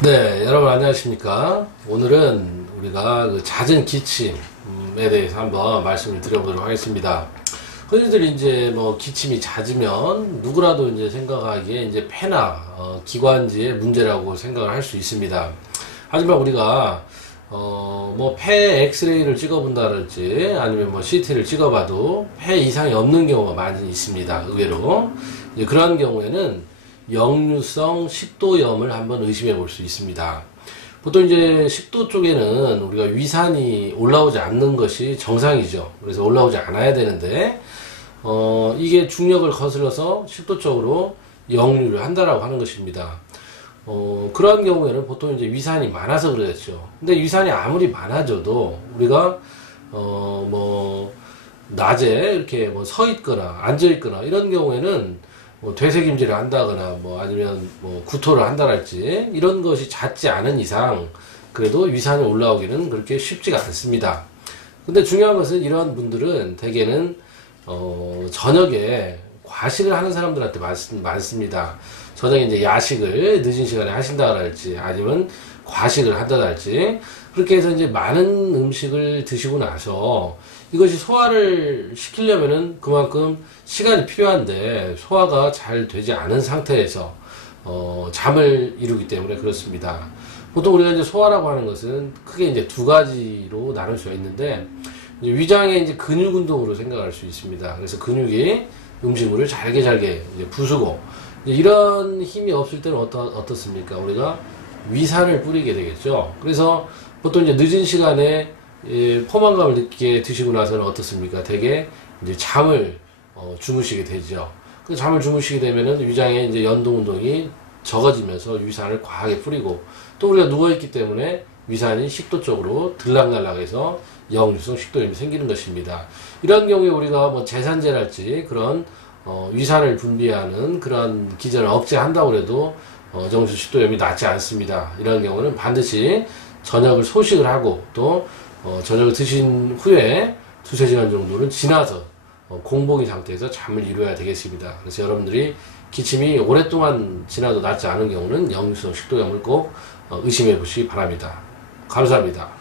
네, 여러분 안녕하십니까? 오늘은 우리가 그 잦은 기침에 대해서 한번 말씀을 드려보도록 하겠습니다. 흔히들 이제 뭐 기침이 잦으면 누구라도 이제 생각하기에 이제 폐나 기관지의 문제라고 생각을 할 수 있습니다. 하지만 우리가 뭐 폐 엑스레이를 찍어본다랄지 아니면 뭐 CT를 찍어봐도 폐 이상이 없는 경우가 많이 있습니다. 의외로 이제 그런 경우에는 역류성 식도염을 한번 의심해 볼 수 있습니다. 보통 이제 식도 쪽에는 우리가 위산이 올라오지 않는 것이 정상이죠. 그래서 올라오지 않아야 되는데, 이게 중력을 거슬러서 식도 쪽으로 역류를 한다라고 하는 것입니다. 그러한 경우에는 보통 이제 위산이 많아서 그러겠죠. 근데 위산이 아무리 많아져도 우리가, 뭐, 낮에 이렇게 뭐 서 있거나 앉아 있거나 이런 경우에는 뭐 되새김질을 한다거나 뭐 아니면 뭐 구토를 한다랄지 이런 것이 잦지 않은 이상 그래도 위산이 올라오기는 그렇게 쉽지가 않습니다. 근데 중요한 것은 이러한 분들은 대개는 저녁에 과식을 하는 사람들한테 많습니다. 저녁에 이제 야식을 늦은 시간에 하신다랄지 아니면 과식을 한다랄지 그렇게 해서 이제 많은 음식을 드시고 나서 이것이 소화를 시키려면은 그만큼 시간이 필요한데 소화가 잘 되지 않은 상태에서 잠을 이루기 때문에 그렇습니다. 보통 우리가 이제 소화라고 하는 것은 크게 이제 두 가지로 나눌 수가 있는데 이제 위장의 이제 근육 운동으로 생각할 수 있습니다. 그래서 근육이 음식물을 잘게 이제 부수고 이런 힘이 없을 때는 어떻습니까? 우리가 위산을 뿌리게 되겠죠. 그래서 보통 이제 늦은 시간에 포만감을 느끼게 드시고 나서는 어떻습니까? 대개 이제 잠을 주무시게 되죠. 그 잠을 주무시게 되면은 위장의 이제 연동 운동이 적어지면서 위산을 과하게 뿌리고 또 우리가 누워있기 때문에 위산이 식도 쪽으로 들락날락해서 역류성 식도염이 생기는 것입니다. 이런 경우에 우리가 뭐 제산제랄지 그런 위산을 분비하는 그런 기전을 억제한다고 해도 정수 식도염이 낫지 않습니다. 이런 경우는 반드시 저녁을 소식을 하고 또 저녁을 드신 후에 두세 시간 정도는 지나서 공복인 상태에서 잠을 이루어야 되겠습니다. 그래서 여러분들이 기침이 오랫동안 지나도 낫지 않은 경우는 역류성 식도염을 꼭 의심해 보시기 바랍니다. 감사합니다.